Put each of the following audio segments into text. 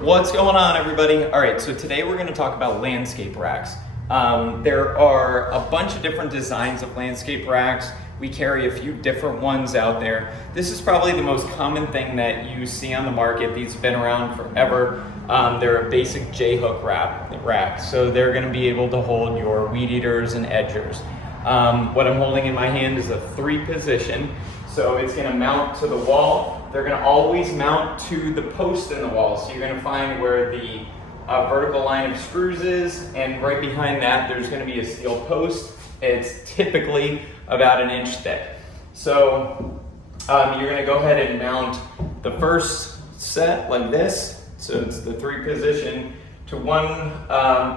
What's going on, everybody? All right, so today we're going to talk about landscape racks. There are a bunch of different designs of landscape racks. We carry a few different ones out there. This is probably the most common thing that you see on the market. These have been around forever. They're a basic J-hook rack, so they're going to be able to hold your weed eaters and edgers. What I'm holding in my hand is a 3-position, so it's going to mount to the wall. They're going to always mount to the post in the wall, so you're going to find where the vertical line of screws is, and right behind that there's going to be a steel post. It's typically about 1 inch thick. So you're going to go ahead and mount the first set like this. So it's the 3-position to one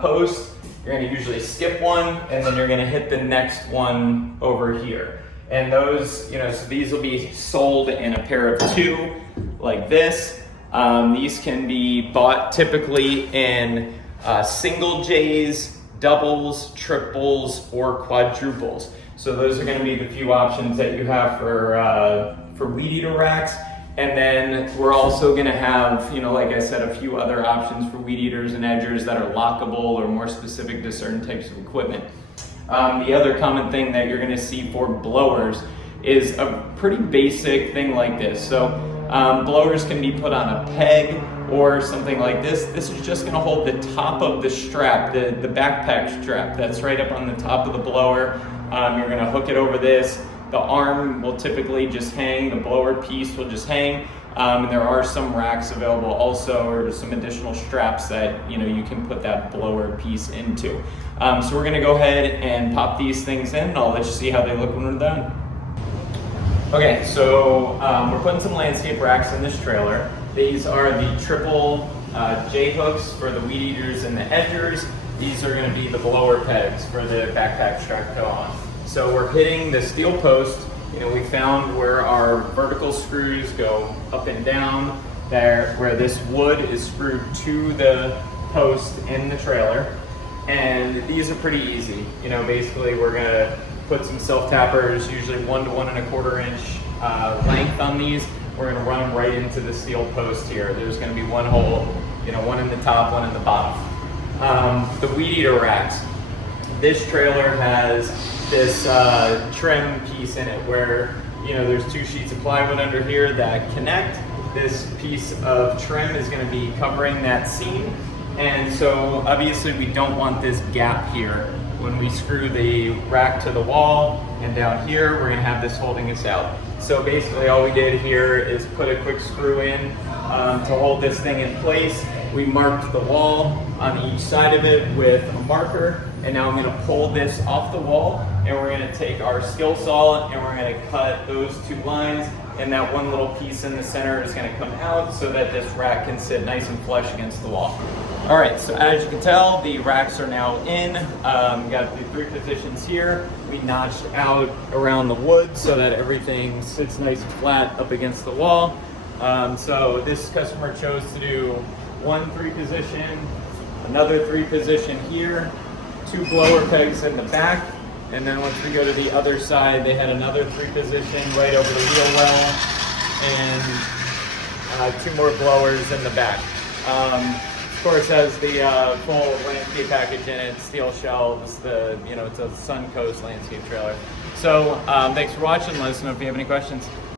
post. You're going to usually skip one, and then you're going to hit the next one over here. And those, so these will be sold in a pair of 2 like this. These can be bought typically in single J's, doubles, triples, or quadruples. So those are going to be the few options that you have for weed eater racks. And then we're also going to have, like I said, a few other options for weed eaters and edgers that are lockable or more specific to certain types of equipment. The other common thing that you're going to see for blowers is a pretty basic thing like this. So blowers can be put on a peg or something like this. This is just going to hold the top of the strap, the backpack strap that's right up on the top of the blower. You're going to hook it over this. The arm will typically just hang, the blower piece will just hang. And there are some racks available also, or some additional straps that you can put that blower piece into. So we're gonna go ahead and pop these things in, and I'll let you see how they look when we're done. Okay, so we're putting some landscape racks in this trailer. These are the triple J-hooks for the weed eaters and the edgers. These are gonna be the blower pegs for the backpack strap to go on. So we're hitting the steel post. We found where our vertical screws go up and down there, where this wood is screwed to the post in the trailer. And these are pretty easy. Basically we're gonna put some self-tappers, usually 1 to 1 1/4 inch length on these. We're gonna run them right into the steel post here. There's gonna be one hole, one in the top, one in the bottom. The weed eater racks. This trailer has this trim piece in it where there's 2 sheets of plywood under here that connect. This piece of trim is going to be covering that seam, and so obviously we don't want this gap here when we screw the rack to the wall, and down here we're going to have this holding us out. So basically all we did here is put a quick screw in to hold this thing in place. We marked the wall on each side of it with a marker, and now I'm going to pull this off the wall, and we're going to take our skill saw and we're going to cut those 2 lines, and that one little piece in the center is going to come out so that this rack can sit nice and flush against the wall. All right, so as you can tell, the racks are now in. We got the 3 positions here. We notched out around the wood so that everything sits nice and flat up against the wall. So this customer chose to do 1 3-position, another 3-position here, 2 blower pegs in the back, and then once we go to the other side, they had another 3-position right over the wheel well, and 2 more blowers in the back. Of course, has the full landscape package in it, steel shelves, it's a Suncoast landscape trailer. So thanks for watching. Let us know if you have any questions.